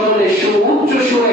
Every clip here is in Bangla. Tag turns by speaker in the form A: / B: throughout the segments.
A: সকলে সুউচ্চ সুরে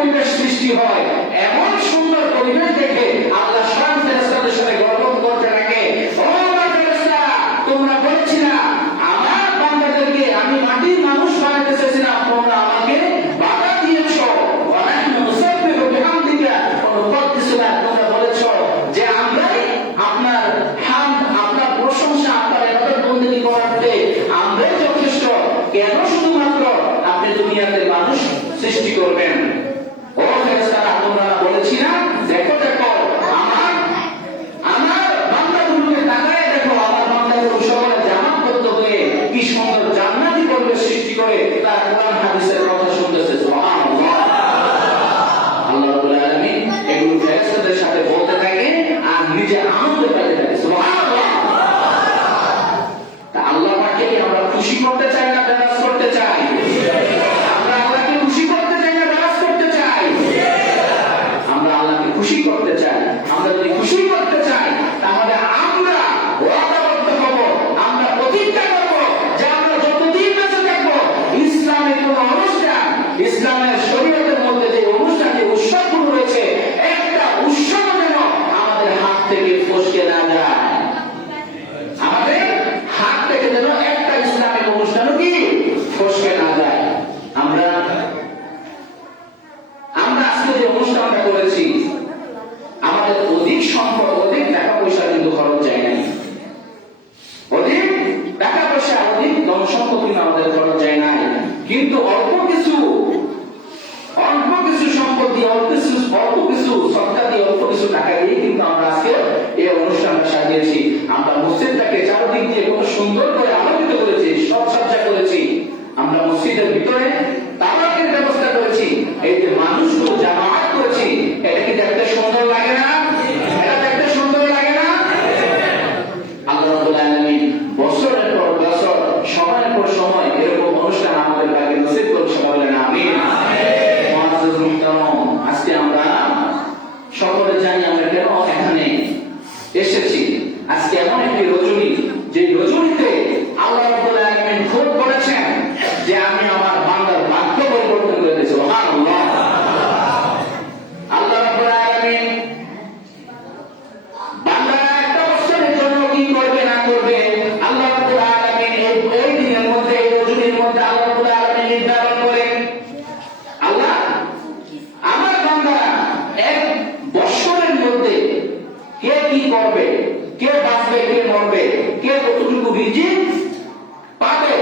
A: পরিবেশ সৃষ্টি হয়। এমন সুন্দর পরিবেশ দেখে আল্লাহ করবে কে বাঁচবে কে মরবে? কে কতটুকু রিজিক পাবে।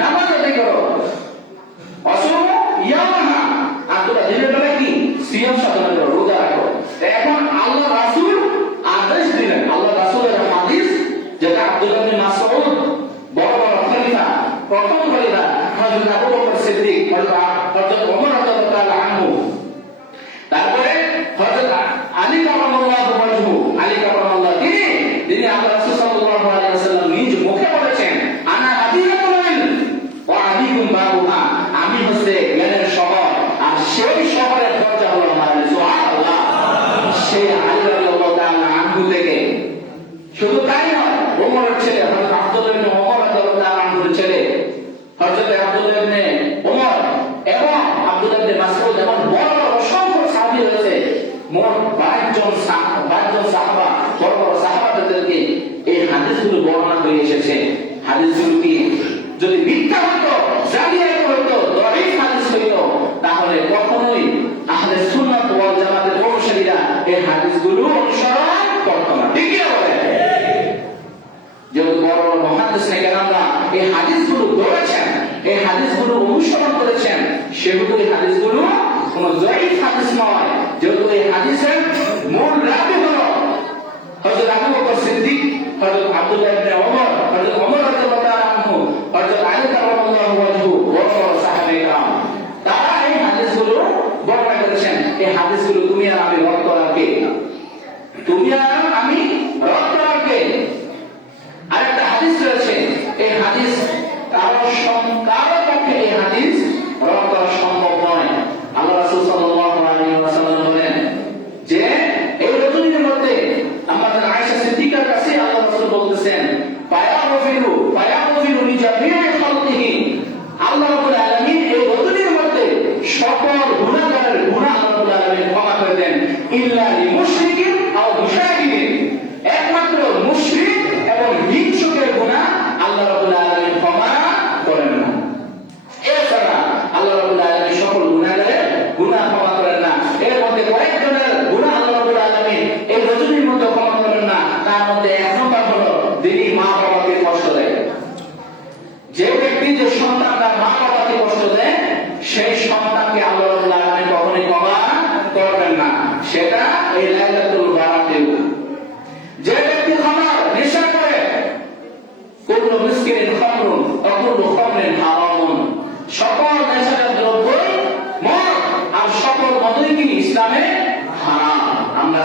A: নামাজ আদায় করো। অসম ইয়ামাহা। আর তোরা দিনের বেলা কি? সিয়াম সাধনা করো, রোজা রাখো। এখন আল্লাহ রাসূল আদেশ দিলেন। আল্লাহ রাসূলের হাদিস, যেটা আব্দুল বিন মাসউদ, বড় বড় খলিফা, প্রথম খলিফা হযরত আবু বকর সিদ্দিক হযরত ওমর রাদিয়াল্লাহু তাআলা আনহু শুধু বর্ণনা হয়ে এসেছে। হাদিস যদি মিথ্যা হতো, জালিয়াত হতো হাদিস হইত, তাহলে কখনোই আহলে সুন্নাত ওয়াল জামাতের অনুসারীরা এই হাদিসগুলো অনুসরণ করত না। ঠিক যেহেতু বড় এই হাদিসগুলো ধরেছেন, এই হাদিসগুলো অনুসরণ করেছেন সেগুলো এই হাদিসগুলো কোন জয়ীফ হাদিস নয়। যেহেতু এই হাদিসের মূল রাবি হলো সিদ্দিক হযরত আব্দুল্লাহ ইবনে ওমর হযরত ওমর রাদিয়াল্লাহু আনহু হযরত আলী রাদিয়াল্লাহু আনহু বড় সাহাবী کرام তারা এই হাদিসগুলো বর্ণনা করেছেন। এই হাদিসগুলো তুমি আর আমি রদ করার কে? তুমি আর আমি রদ করার কে? আর একটা হাদিস রয়েছে। এই হাদিস কারও কারও পক্ষে এই হাদিস রদ করা সম্ভব নয়। আল্লাহ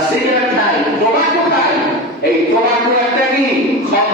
A: সিরিয়া খায় তোবা কোথায় এই তোবা একটা কি? খম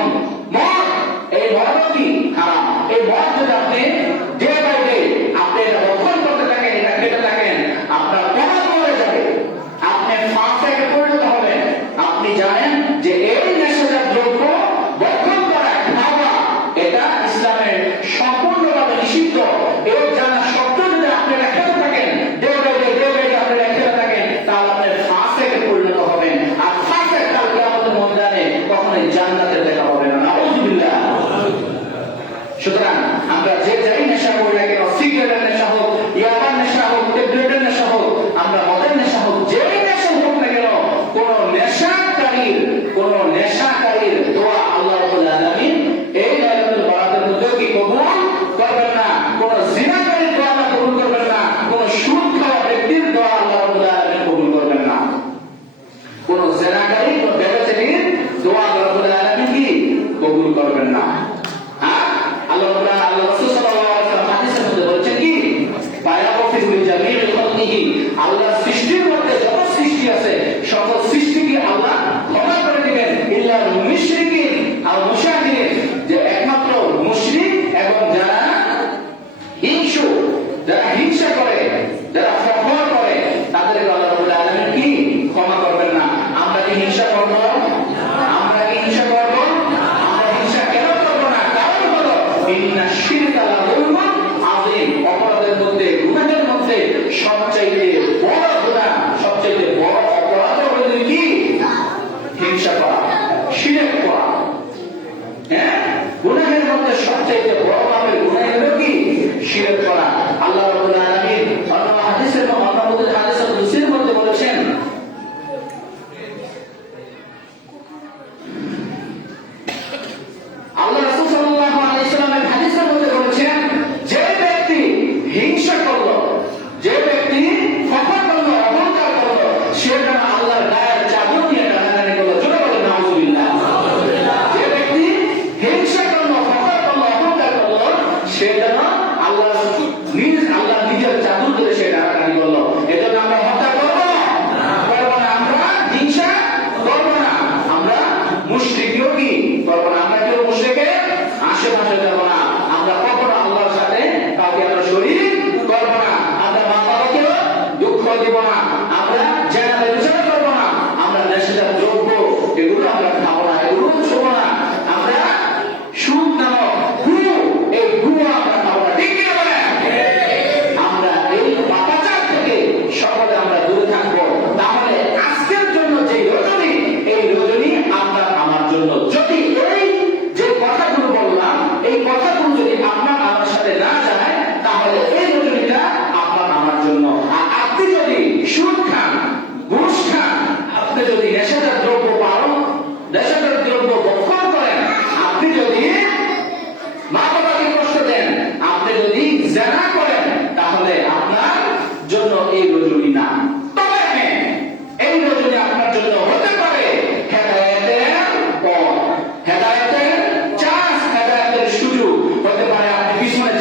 A: করা হ্যাঁ? মধ্যে বড় কি? করা আল্লাহ